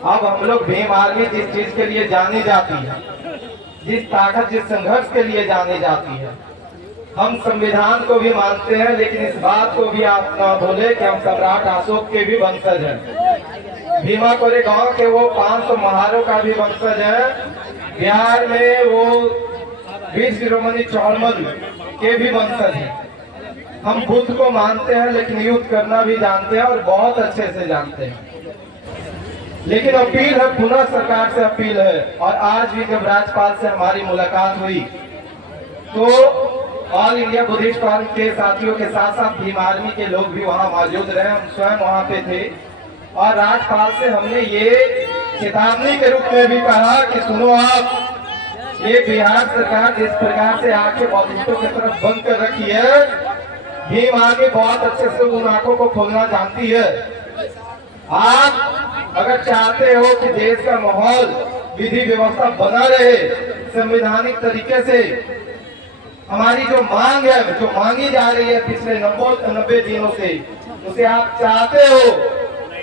अब हम लोग भीम आर्मी जिस चीज के लिए जानी जाती है, जिस ताकत जिस संघर्ष के लिए जानी जाती है, हम संविधान को भी मानते हैं, लेकिन इस बात को भी आप ना भूले कि हम सम्राट अशोक के भी वंशज हैं। भीमा कोरेगांव के वो 500 महारों का भी वंशज है। बिहार में वो वीर शिरोमणि चौड़मल के भी वंशज हैं। हम बुद्ध को मानते हैं, लेकिन युद्ध करना भी जानते हैं और बहुत अच्छे से जानते हैं। लेकिन अपील है, पुनः सरकार से अपील है, और आज भी जब राज्यपाल से हमारी मुलाकात हुई तो ऑल इंडिया बुद्धिस्ट फोरम के साथियों के साथ साथ भीम आर्मी के लोग भी वहां मौजूद रहे। हम स्वयं वहां पे थे और राज्यपाल से हमने ये चेतावनी के रूप में भी कहा कि सुनो आप, ये बिहार सरकार जिस प्रकार से आंखें बौद्धिस्टों की तरफ बंद कर रखी है, भीम आर्मी बहुत अच्छे से उन आंखों को खोलना जानती है। आप अगर चाहते हो कि देश का माहौल विधि व्यवस्था बना रहे संवैधानिक तरीके से, हमारी जो मांग है, जो मांगी जा रही है पिछले 90 दिनों से, उसे आप चाहते हो,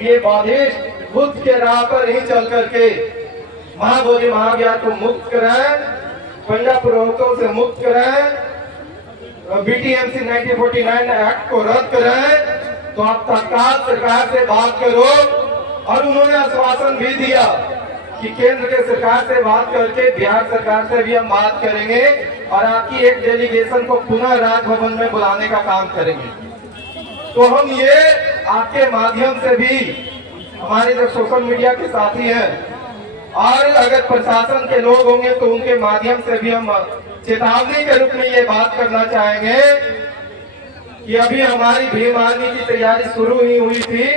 ये बौद्धिस्ट बुद्ध के राह पर ही चल करके महाबोधि महाज्ञान को मुक्त कराएं, पंजाब पुरोहितों से मुक्त कराएं, BTMC 1949 एक्ट को रद्द कराएं, तो आप तत्काल सरकार से बात करो। और उन्होंने आश्वासन भी दिया कि केंद्र के सरकार से बात करके बिहार सरकार से भी हम बात करेंगे और आपकी एक डेलीगेशन को पुनः राजभवन में बुलाने का काम करेंगे। तो हम ये आपके माध्यम से भी, हमारे जो सोशल मीडिया के साथी हैं और अगर प्रशासन के लोग होंगे तो उनके माध्यम से भी हम चेतावनी के रूप में ये बात करना चाहेंगे कि अभी हमारी भीम आर्मी की तैयारी शुरू ही हुई थी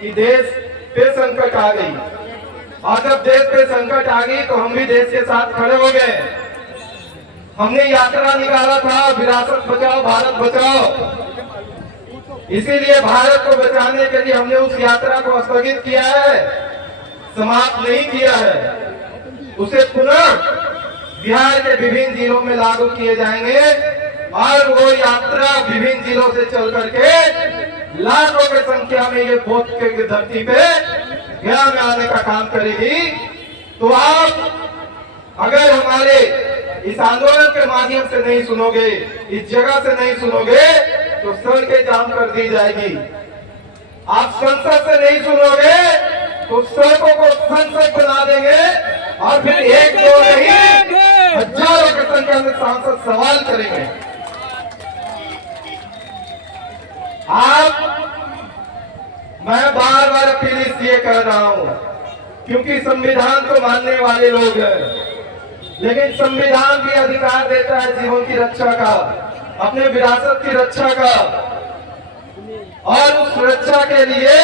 कि देश पे संकट आ गई, और जब देश पे संकट आ गई तो हम भी देश के साथ खड़े हो गए। हमने यात्रा निकाला था, विरासत बचाओ भारत बचाओ। इसीलिए भारत को बचाने के लिए हमने उस यात्रा को स्थगित किया है, समाप्त नहीं किया है। उसे पुनः बिहार के विभिन्न जिलों में लागू किए जाएंगे और वो यात्रा विभिन्न जिलों से चल करके लाखों की संख्या में ये बौद्ध के धरती पे गया में आने का काम करेगी। तो आप अगर हमारे इस आंदोलन के माध्यम से नहीं सुनोगे, इस जगह से नहीं सुनोगे, तो सड़कें जाम कर दी जाएगी। आप संसद से नहीं सुनोगे तो सड़कों को संसद बना देंगे और फिर एक दो नहीं हजारों की संख्या में सांसद सवाल करेंगे। मैं बार बार अपील इसलिए कर रहा हूं क्योंकि संविधान को मानने वाले लोग हैं, लेकिन संविधान भी अधिकार देता है जीवन की रक्षा का, अपने विरासत की रक्षा का, और उस रक्षा के लिए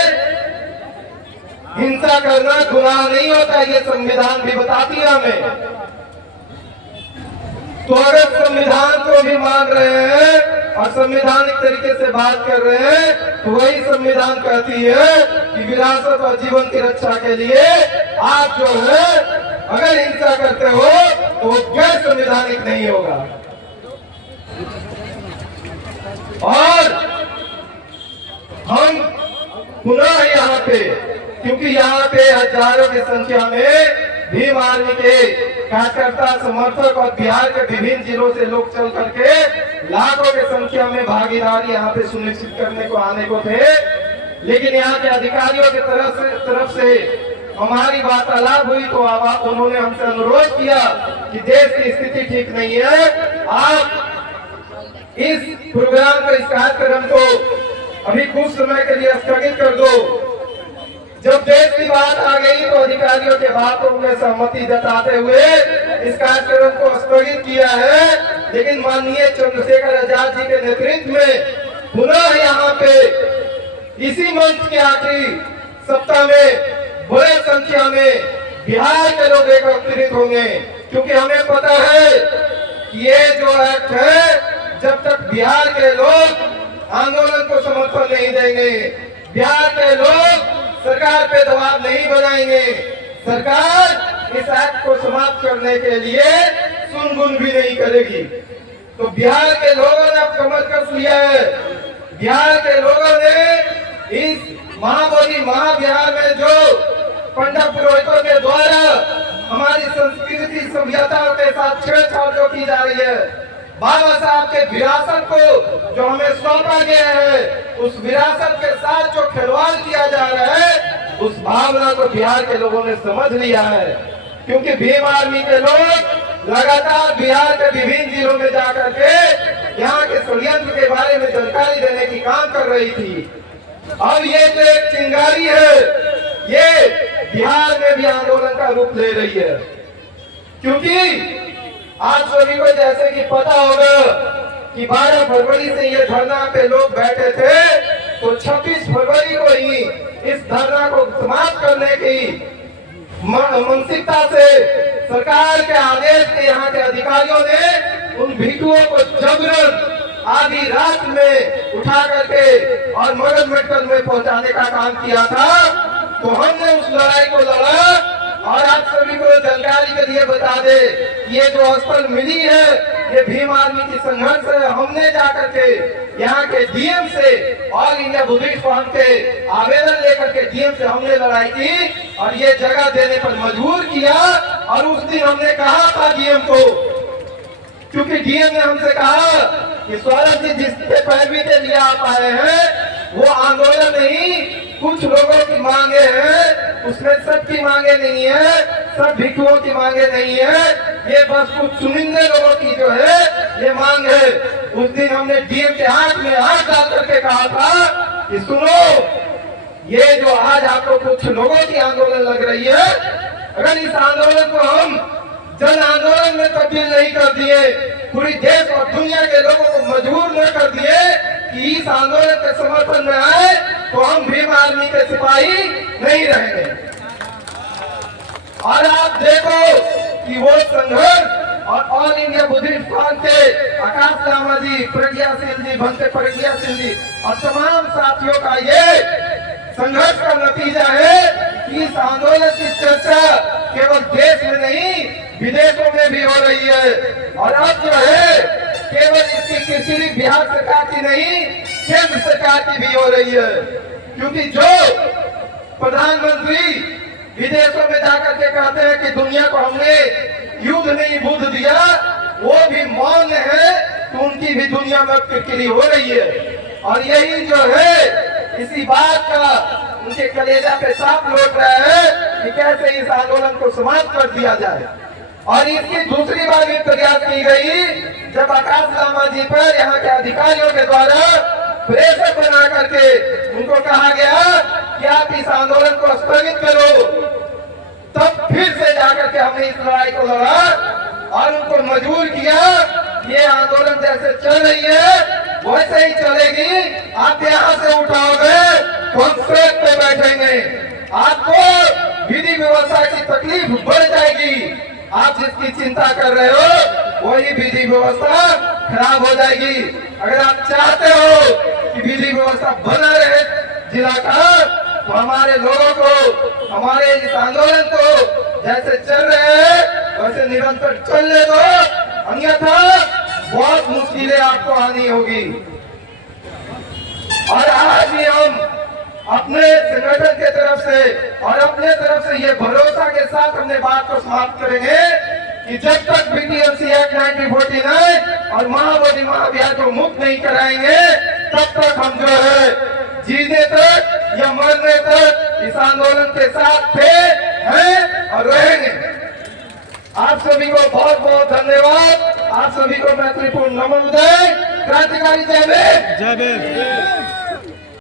हिंसा करना गुनाह नहीं होता, ये संविधान भी बताती है हमें। तो अगर संविधान को भी मान रहे हैं और संवैधानिक तरीके से बात कर रहे हैं, तो वही संविधान कहती है कि विरासत और जीवन की रक्षा के लिए आप जो है अगर हिंसा करते हो तो गैर संवैधानिक नहीं होगा। और हम पुनः यहाँ पे, क्योंकि यहाँ पे हजारों की संख्या में भीम आर्मी के कार्यकर्ता समर्थक और बिहार के विभिन्न जिलों से लोग चल करके लाखों की संख्या में भागीदारी यहाँ पे सुनिश्चित करने को आने को थे, लेकिन यहाँ के अधिकारियों की तरफ से हमारी वार्तालाप हुई तो उन्होंने हमसे अनुरोध किया कि देश की स्थिति ठीक नहीं है, आप इस प्रोग्राम को, इस कार्यक्रम को अभी कुछ समय के लिए स्थगित कर दो। जब देश की बात आ गई तो अधिकारियों के बातों में सहमति जताते हुए इस कार्यक्रम को स्थगित किया है, लेकिन माननीय चंद्रशेखर आजाद जी के नेतृत्व में पुनः यहाँ पे इसी मंच के आखिरी सप्ताह में बड़े संख्या में बिहार के लोग एकत्रित होंगे, क्योंकि हमें पता है कि ये जो एक्ट है, जब तक बिहार के लोग आंदोलन को समर्थन नहीं देंगे, बिहार के लोग सरकार पे दबाव नहीं बनाएंगे, सरकार इस एक्ट को समाप्त करने के लिए सुनगुन भी नहीं करेगी। तो बिहार के लोगों ने अब कमर कस लिया है, बिहार के लोगों ने इस महाबोधि महाविहार में जो पंडित पुरोहितों के द्वारा हमारी संस्कृति सभ्यताओं के साथ छेड़छाड़ जो की जा रही है, बाबा साहब के विरासत को जो हमें सौंपा गया है, उस विरासत के साथ जो खिलवाड़ किया जा रहा है, उस भावना को बिहार के लोगों ने समझ लिया है। क्योंकि भीम आर्मी के लोग लगातार बिहार के विभिन्न जिलों में जाकर के यहाँ के षड्यंत्र के बारे में जानकारी देने की काम कर रही थी। अब ये जो एक चिंगारी है, ये बिहार में भी आंदोलन का रूप ले रही है। क्योंकि आप सभी को जैसे कि पता होगा कि 12 फरवरी से ये धरना पे लोग बैठे थे, तो 26 फरवरी को ही इस धरना को समाप्त करने की मानसिकता से सरकार के आदेश के यहाँ के अधिकारियों ने उन भिक्षुओं को जबरन आधी रात में उठा करके और मगध मेडिकल में पहुंचाने का काम किया था। तो हमने उस लड़ाई को लड़ा और आप सभी को जानकारी के लिए बता दे, ये जो अस्पताल मिली है, ये भीम आर्मी की संघर्ष है। हमने जाकर के यहाँ के डीएम से, ऑल इंडिया बुद्धिस्ट फोरम के आवेदन लेकर के डीएम से हमने लड़ाई की और ये जगह देने पर मजबूर किया। और उस दिन हमने कहा था डीएम को, क्योंकि डीएम ने हमसे कहा कि सौरभ जी जिसके पैरवी के लिए आप आए हैं वो आंदोलन नहीं, कुछ लोगों की मांगे हैं, उसमें सबकी मांगे नहीं है, सब भिक्षुओं की मांगे नहीं है, ये बस कुछ चुनिंदे लोगों की जो है ये मांग है। उस दिन हमने डीएम के हाथ में हाथ डाल करके कहा था कि सुनो, ये जो आज आपको कुछ लोगों की आंदोलन लग रही है, अगर इस आंदोलन को हम जन आंदोलन में तब्दील नहीं कर दिए, पूरी देश और दुनिया के लोगों को मजबूर न कर दिए कि इस आंदोलन के समर्थन में आए, तो हम भीम आर्मी के सिपाही नहीं रहेंगे। और आप देखो कि वो संघर्ष और ऑल इंडिया बुद्धिस्ट फोरम के आकाश लामा जी, प्रज्ञाशील जी, भंते प्रज्ञाशील जी और तमाम साथियों का ये संघर्ष का नतीजा है कि इस आंदोलन की चर्चा केवल देश में नहीं विदेशों में भी हो रही है। और अब जो है केवल इसकी किसी बिहार सरकार की नहीं, केंद्र सरकार की भी हो रही है। क्योंकि जो प्रधानमंत्री विदेशों में जाकर के कहते हैं कि दुनिया को हमने युद्ध नहीं बुद्ध दिया, वो भी मौन है, तो उनकी भी दुनिया में किरकिरी हो रही है। और यही जो है इसी बात का उनके कलेजा पे सांप लौट रहा है कि कैसे इस आंदोलन को समाप्त कर दिया जाए। और इसकी दूसरी बार भी प्रयास की गई जब आकाश लामा जी पर यहाँ के अधिकारियों के द्वारा प्रेशर बना करके उनको कहा गया कि आप इस आंदोलन को स्थगित करो, तब फिर से जाकर के हमने इस लड़ाई को लड़ा और उनको मजबूर किया। ये आंदोलन जैसे चल रही है वैसे ही चलेगी, आप यहाँ से उठाओगे तो हम सड़क पे बैठेंगे, आपको विधि व्यवस्था की तकलीफ बढ़ जाएगी। आप जिसकी चिंता कर रहे हो वही विधि व्यवस्था खराब हो जाएगी। अगर आप चाहते हो कि विधि व्यवस्था बना रहे जिला का, तो हमारे लोगों को, हमारे इस आंदोलन को जैसे चल रहे हैं वैसे निरंतर चलने दो, अन्यथा बहुत मुश्किलें आपको आनी होगी। और आज भी हम अपने संगठन के तरफ से और अपने तरफ से ये भरोसा के साथ हमने बात को समाप्त करेंगे कि जब तक बीटीएमसी एक्ट 1949 और महाबोधि महाविहार को मुक्त नहीं कराएंगे, तब तक हम जो है जीने तक या मरने तक इस आंदोलन के साथ थे, हैं और रहेंगे। आप सभी को बहुत बहुत धन्यवाद। आप सभी को मैत्रीपूर्ण नमोदय। क्रांतिकारी जय भीम।